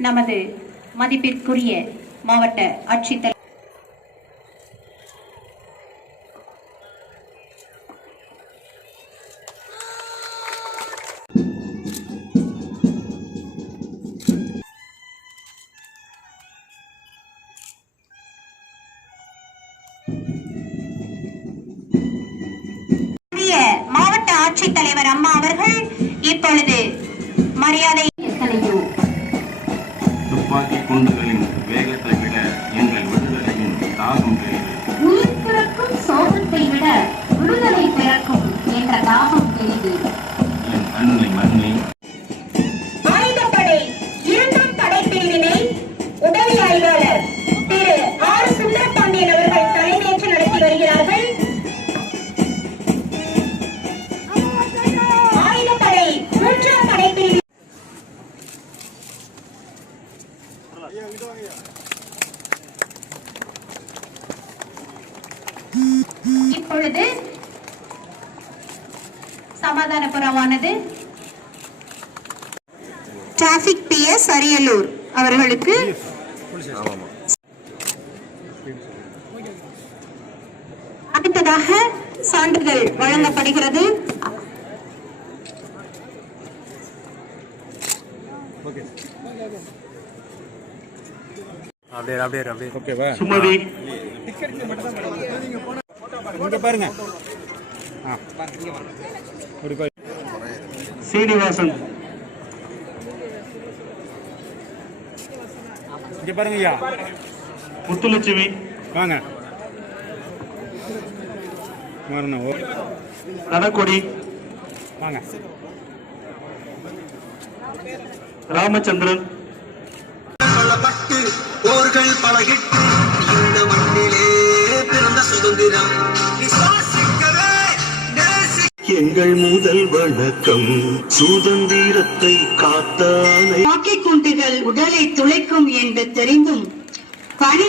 நமது மதிப்பிற்குரிய மாவட்ட ஆட்சித்தலைவர் புதிய மாவட்ட ஆட்சித்தலைவர் அம்மா அவர்கள் இப்பொழுது குண்டுகளின் வேகத்தை விட எங்கள் விடுதலையின் தாகம் பெரிது. உயிர் பிறக்கும் சோகத்தை விட விடுதலை பிறக்கும் என்ற தாகம் பெரிது. இப்பொழுது சமாதான புறமானது டிராபிக் பி எஸ் அரியலூர் அவர்களுக்கு. அடுத்ததாக சான்றிதழ் வழங்கப்படுகிறது. அப்படியே அப்படியே அப்படியே. ஓகேவா சுமதி. இங்க பாருங்க. சீனிவாசன். இங்க பாருங்க ஐயா. முத்துலட்சுமி. வாங்க. வரணும் ஓ. ரணக்கொடி வாங்க. ராமச்சந்திரன். பலப்பட்டு போர்கள் பழகிட்டு இந்த மண்ணிலே நேசி எங்கள் முதல் வணக்கம். சுதந்திரத்தை காத்தானை துப்பாக்கிக் குண்டுகள் உடலை துளைக்கும் என்று தெரிந்தும் பணி